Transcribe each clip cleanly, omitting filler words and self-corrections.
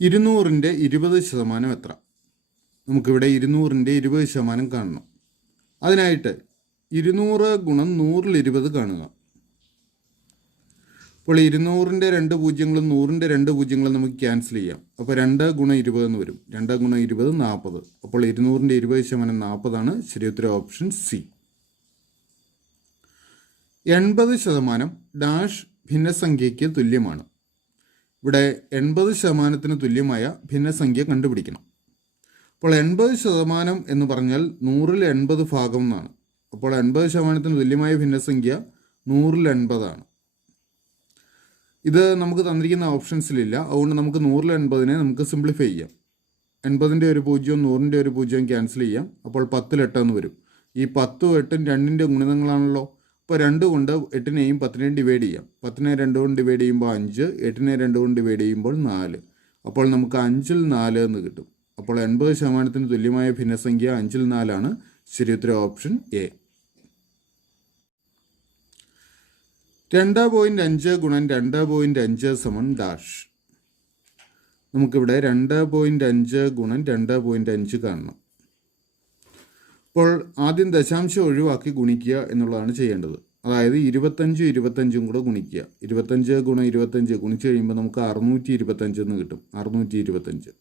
200-ന്റെ 20% എത്ര? നമുക്കിവിടെ 200-ന്റെ 20% കാണണം. അതിനായിട്ട് 200 ഗുണം 100-20 കാണുക. അപ്പോൾ 200-ന്റെ 2 പൂജ്യങ്ങളും 100-ന്റെ 2 പൂജ്യങ്ങളും നമുക്ക് ക്യാൻസൽ ചെയ്യാം. അപ്പോൾ 2 ഗുണം 20 എന്ന് വരും. 2 ഗുണം 20 40. അപ്പോൾ 200-ന്റെ 20% 40 ശരിയുത്തരം ഓപ്ഷൻ സി. 80% ഡാഷ് ഭിന്നസംഖ്യയ്ക്ക് തുല്യമാണ്. ഇവിടെ 80%-ന് തുല്യമായ ഭിന്നസംഖ്യ കണ്ടുപിടിക്കണം. അപ്പോൾ 80% എന്ന് പറഞ്ഞാൽ 100-ൽ 80 ഭാഗം എന്നാണ്. അപ്പോൾ 80%-ന് തുല്യമായ ഭിന്നസംഖ്യ 100-ൽ 80 ഇത് നമുക്ക് തന്നിരിക്കുന്ന ഓപ്ഷൻസിലില്ല. അതുകൊണ്ട് നമുക്ക് 100-ൽ 80-നെ നമുക്ക് സിംപ്ലിഫൈ ചെയ്യാം. 80-ന്റെ ഒരു പൂജ്യവും 100-ന്റെ ഒരു പൂജ്യവും ക്യാൻസൽ ചെയ്യാം. അപ്പോൾ 10-ൽ 8 എന്ന് വരും. ഈ 10ഉം 8ഉം 2-ന്റെ ഗുണിതങ്ങളാണല്ലോ. അപ്പോൾ 2 കൊണ്ട് 8-നെയും 10-നെയും ഡിവൈഡ് ചെയ്യാം. 10-നെ 2 കൊണ്ട് ഡിവൈഡ് ചെയ്യുമ്പോൾ 5, 8-നെ 2 കൊണ്ട് ഡിവൈഡ് ചെയ്യുമ്പോൾ 4. അപ്പോൾ നമുക്ക് 5-ൽ 4 എന്ന് കിട്ടും. അപ്പോൾ 80%-ന് തുല്യമായ ഭിന്നസംഖ്യ 5-ൽ 4 ശരിയുത്തരം ഓപ്ഷൻ എ. 2.5 ഗുണം 2.5 സമം ഡാഷ്. നമുക്കിവിടെ 2.5 ഗുണം 2.5 കാണണം. അപ്പോൾ ആദ്യം ദശാംശം ഒഴിവാക്കി ഗുണിക്കുക എന്നുള്ളതാണ് ചെയ്യേണ്ടത്. അതായത് 25 കൂടെ ഗുണിക്കുക. 25 ഗുണം 25 ഗുണിച്ച് കഴിയുമ്പോൾ നമുക്ക് 625 എന്ന് കിട്ടും. 625.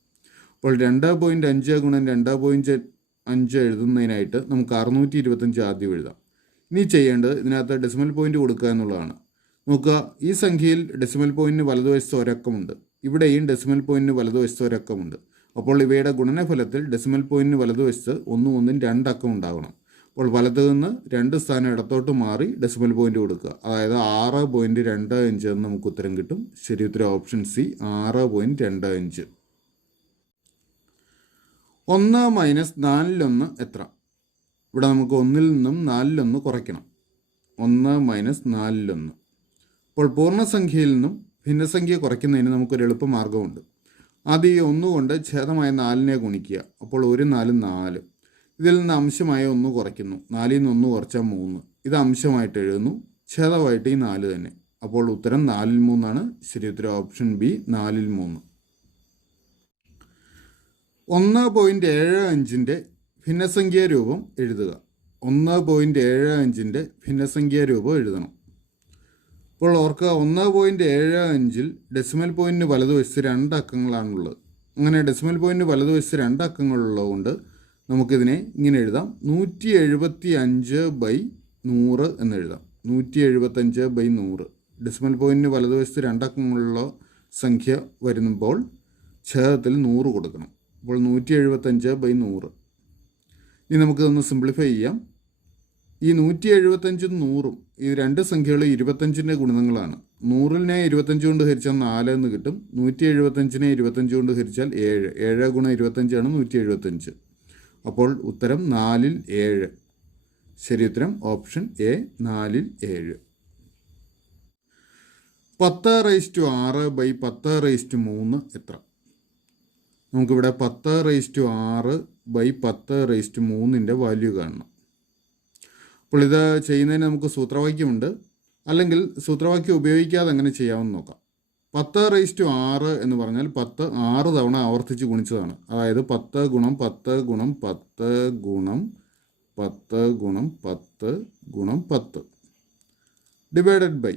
അപ്പോൾ 2.5 ഗുണം 2.5 എഴുതുന്നതിനായിട്ട് നമുക്ക് 625 ആദ്യം എഴുതാം. ഇനി ചെയ്യേണ്ടത് ഇതിനകത്ത് ഡെസിമൽ പോയിന്റ് കൊടുക്കുക എന്നുള്ളതാണ്. നോക്കുക, ഈ സംഖ്യയിൽ ഡെസിമൽ പോയിന്റിന് വലതുവശത്ത് ഒരക്കമുണ്ട്. ഇവിടെയും ഡെസിമൽ പോയിന്റിന് വലതുവശത്ത് ഒരക്കമുണ്ട്. അപ്പോൾ ഇവയുടെ ഗുണനഫലത്തിൽ ഡെസിമൽ പോയിന്റിന് വലതുവശത്ത് 1 1 2 അക്കം ഉണ്ടാവണം. അപ്പോൾ വലത്ത് നിന്ന് 2 സ്ഥാനം ഇടത്തോട്ട് മാറി ഡെസിമൽ പോയിന്റ് കൊടുക്കുക. അതായത് 6.25 എന്ന് നമുക്ക് ഉത്തരം കിട്ടും. ശരി ഉത്തരം ഓപ്ഷൻ സി, 6.25. 1 മൈനസ് 4-1 എത്ര? ഇവിടെ നമുക്ക് 1-ൽ നിന്നും 4-1 കുറയ്ക്കണം. 1 മൈനസ് 4-1. അപ്പോൾ പൂർണ്ണസംഖ്യയിൽ നിന്നും ഭിന്നസംഖ്യ കുറയ്ക്കുന്നതിന് നമുക്കൊരു എളുപ്പമാർഗ്ഗമുണ്ട്. ആദ്യം ഈ 1 കൊണ്ട് ഛേദമായ 4-നെ ഗുണിക്കുക. അപ്പോൾ 1 4 4. ഇതിൽ നിന്ന് അംശമായ 1 കുറയ്ക്കുന്നു. 4-ൽ നിന്ന് 1 കുറച്ചാൽ 3. ഇത് അംശമായിട്ട് എഴുതുന്നു. ഛേദമായിട്ട് ഈ 4 തന്നെ. അപ്പോൾ ഉത്തരം 4-ൽ 3 ശരി ഉത്തരം ഓപ്ഷൻ ബി, 4-ൽ 3. 1.75-ന്റെ ഭിന്നസംഖ്യാ രൂപം എഴുതുക. 1.75-ന്റെ ഭിന്നസംഖ്യാ രൂപം എഴുതണം. അപ്പോൾ ഓർക്കുക, 1.75-ൽ ഡെസിമൽ പോയിന്റിന് വലതുവശത്ത് 2 അക്കങ്ങളാണുള്ളത്. അങ്ങനെ ഡെസിമൽ പോയിന്റിന് വലതുവശത്ത് 2 അക്കങ്ങളുള്ളതുകൊണ്ട് നമുക്കിതിനെ ഇങ്ങനെ എഴുതാം. 175/100 എന്ന് എഴുതാം. 175/100. ഡെസിമൽ പോയിന്റിന് വലതുവശത്ത് 2 അക്കങ്ങളുള്ള സംഖ്യ വരുമ്പോൾ ഛേദത്തിൽ 100 കൊടുക്കണം. അപ്പോൾ 175/100. ഇനി നമുക്കിതൊന്ന് സിംപ്ലിഫൈ ചെയ്യാം. ഈ 175-ഉം 100-ഉം ഈ 2 സംഖ്യകൾ 25-ന്റെ ഗുണിതങ്ങളാണ്. 100-നെ 25 കൊണ്ട് ഹരിച്ചാൽ 4 എന്ന് കിട്ടും. 175-നെ 25 കൊണ്ട് ഹരിച്ചാൽ 7. 7 ഗുണം 25 175. അപ്പോൾ ഉത്തരം 4-ൽ 7. ശരി ഉത്തരം ഓപ്ഷൻ എ, 4-ൽ 7. 10⁻6/10⁻3 എത്ര? നമുക്കിവിടെ 10⁻6/10⁻3-ന്റെ വാല്യൂ കാണണം. അപ്പോൾ ഇത് ചെയ്യുന്നതിന് നമുക്ക് സൂത്രവാക്യമുണ്ട്. അല്ലെങ്കിൽ സൂത്രവാക്യം ഉപയോഗിക്കാതെ അങ്ങനെ ചെയ്യാമെന്ന് നോക്കാം. 10⁻6 എന്ന് പറഞ്ഞാൽ 10 6 തവണ ആവർത്തിച്ച് ഗുണിച്ചതാണ്. അതായത് 10 ഗുണം 10 ഗുണം 10 ഗുണം 10 ഗുണം 10 ഗുണം 10 ഡിവൈഡഡ് ബൈ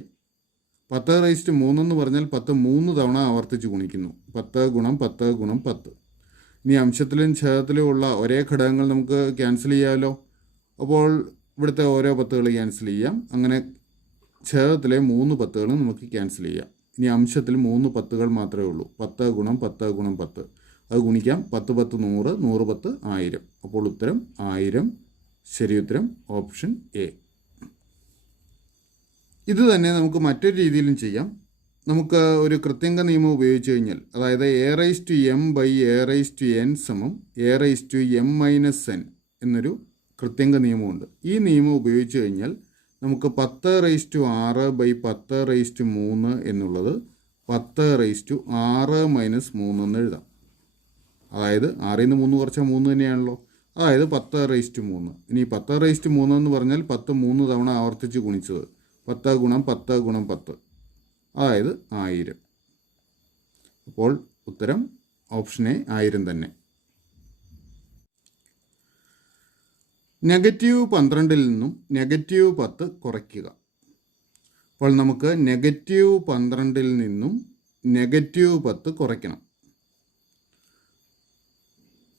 10⁻3 എന്ന് പറഞ്ഞാൽ 10 3 തവണ ആവർത്തിച്ച് ഗുണിക്കുന്നു. 10 ഗുണം 10 ഗുണം 10. ഇനി അംശത്തിലും ഛേദത്തിലും ഉള്ള ഒരേ ഘടകങ്ങൾ നമുക്ക് ക്യാൻസൽ ചെയ്യാമല്ലോ. അപ്പോൾ ഇവിടുത്തെ ഓരോ 10കൾ ക്യാൻസൽ ചെയ്യാം. അങ്ങനെ ഛേദത്തിലെ 3 10കൾ നമുക്ക് ക്യാൻസൽ ചെയ്യാം. ഇനി അംശത്തിൽ 3 10കൾ മാത്രമേ ഉള്ളൂ. 10 ഗുണം 10 ഗുണം 10. അത് ഗുണിക്കാം. 10 10 100, 100 10 1000. അപ്പോൾ ഉത്തരം 1000. ശരി ഉത്തരം ഓപ്ഷൻ എ. ഇത് തന്നെ നമുക്ക് മറ്റൊരു രീതിയിലും ചെയ്യാം. നമുക്ക് ഒരു കൃത്യങ്ക നിയമം ഉപയോഗിച്ച് കഴിഞ്ഞാൽ, അതായത് a/m/a/n സമം a/m-n എന്നൊരു കൃത്യങ്ക നിയമമുണ്ട്. ഈ നിയമം ഉപയോഗിച്ച് കഴിഞ്ഞാൽ നമുക്ക് 10⁻6/10⁻3 എന്നുള്ളത് 10⁻6-3 എന്ന് എഴുതാം. അതായത് 6-ൽ നിന്ന് 3 കുറച്ചാൽ 3 തന്നെയാണല്ലോ. അതായത് 10⁻3. ഇനി 10⁻3 എന്ന് പറഞ്ഞാൽ 10 3 തവണ ആവർത്തിച്ച് ഗുണിച്ചത്. 10 ഗുണം 10 ഗുണം 10, അതായത് 1000. അപ്പോൾ ഉത്തരം ഓപ്ഷൻ എ 1000 തന്നെ. -12 നിന്നും -10 കുറയ്ക്കുക. അപ്പോൾ നമുക്ക് -12 നിന്നും -10 കുറയ്ക്കണം.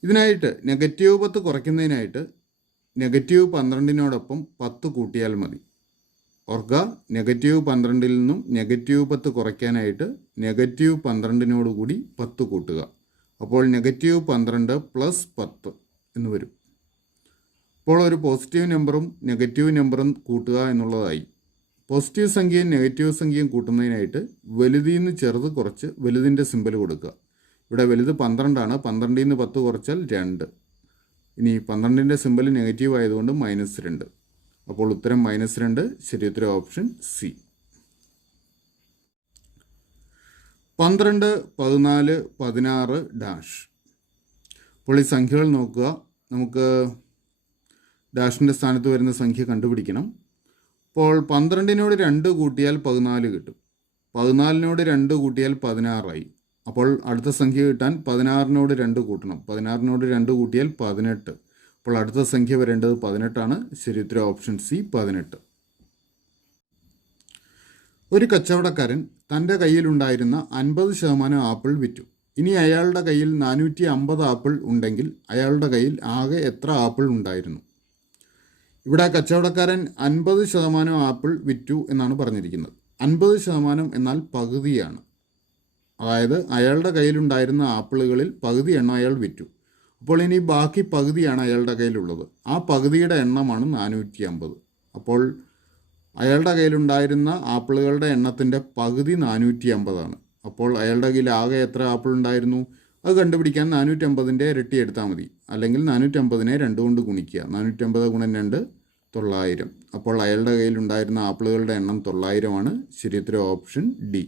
ഇതിനായിട്ട് -10 കുറയ്ക്കുന്നതിനായിട്ട് -12 10 കൂട്ടിയാൽ മതി. ഓർക്കുക, -12 നിന്നും -10 കുറയ്ക്കാനായിട്ട് -12 കൂടി 10 കൂട്ടുക. അപ്പോൾ -12 + 10 എന്ന് വരും. അപ്പോൾ ഒരു പോസിറ്റീവ് നമ്പറും നെഗറ്റീവ് നമ്പറും കൂട്ടുക എന്നുള്ളതായി. പോസിറ്റീവ് സംഖ്യയും നെഗറ്റീവ് സംഖ്യയും കൂട്ടുന്നതിനായിട്ട് വലുതിൽ നിന്ന് ചെറുത് കുറച്ച് വലുതിൻ്റെ സിമ്പൽ കൊടുക്കുക. ഇവിടെ വലുത് 12 ആണ്. 12 നിന്ന് 10 കുറച്ചാൽ 2. ഇനി 12ൻ്റെ സിമ്പൽ നെഗറ്റീവ് ആയതുകൊണ്ട് -2. അപ്പോൾ ഉത്തരം -2. ശരി ഉത്തരം ഓപ്ഷൻ സി. 12, 14, 16 ഡാഷ്. അപ്പോൾ ഈ സംഖ്യകൾ നോക്കുക. നമുക്ക് ഡാഷിൻ്റെ സ്ഥാനത്ത് വരുന്ന സംഖ്യ കണ്ടുപിടിക്കണം. അപ്പോൾ 12നോട് 2 കൂട്ടിയാൽ 14 കിട്ടും. 14നോട് 2 കൂട്ടിയാൽ 16 ആയി. അപ്പോൾ അടുത്ത സംഖ്യ കിട്ടാൻ 16നോട് 2 കൂട്ടണം. 16നോട് 2 കൂട്ടിയാൽ 18. അപ്പോൾ അടുത്ത സംഖ്യ വരേണ്ടത് 18 ആണ്. ശരി ഉത്തരം ഓപ്ഷൻ സി 18. ഒരു കച്ചവടക്കാരൻ തൻ്റെ കയ്യിലുണ്ടായിരുന്ന 50% ആപ്പിൾ വിറ്റു. ഇനി അയാളുടെ കയ്യിൽ 450 ആപ്പിൾ ഉണ്ടെങ്കിൽ അയാളുടെ കയ്യിൽ ആകെ എത്ര ആപ്പിൾ ഉണ്ടായിരുന്നു? ഇവിടെ കച്ചവടക്കാരൻ 50% ആപ്പിൾ വിറ്റു എന്നാണ് പറഞ്ഞിരിക്കുന്നത്. 50% എന്നാൽ പകുതിയാണ്. അതായത് അയാളുടെ കയ്യിലുണ്ടായിരുന്ന ആപ്പിളുകളിൽ പകുതി എണ്ണം അയാൾ വിറ്റു. അപ്പോൾ ഇനി ബാക്കി പകുതിയാണ് അയാളുടെ കയ്യിലുള്ളത്. ആ പകുതിയുടെ എണ്ണമാണ് 450. അപ്പോൾ അയാളുടെ കയ്യിലുണ്ടായിരുന്ന ആപ്പിളുകളുടെ എണ്ണത്തിൻ്റെ പകുതി 450 ആണ്. അപ്പോൾ അയാളുടെ കയ്യിൽ ആകെ എത്ര ആപ്പിൾ ഉണ്ടായിരുന്നു? അത് കണ്ടുപിടിക്കാൻ 450ൻ്റെ ഇരട്ടി എടുത്താൽ മതി. അല്ലെങ്കിൽ 450നെ 2 കൊണ്ട് ഗുണിക്കുക. 450 × 2 900. അപ്പോൾ അയാളുടെ കയ്യിലുണ്ടായിരുന്ന ആപ്പിളുകളുടെ എണ്ണം 900 ആണ്. ശരി ഉത്തരം ഓപ്ഷൻ ഡി.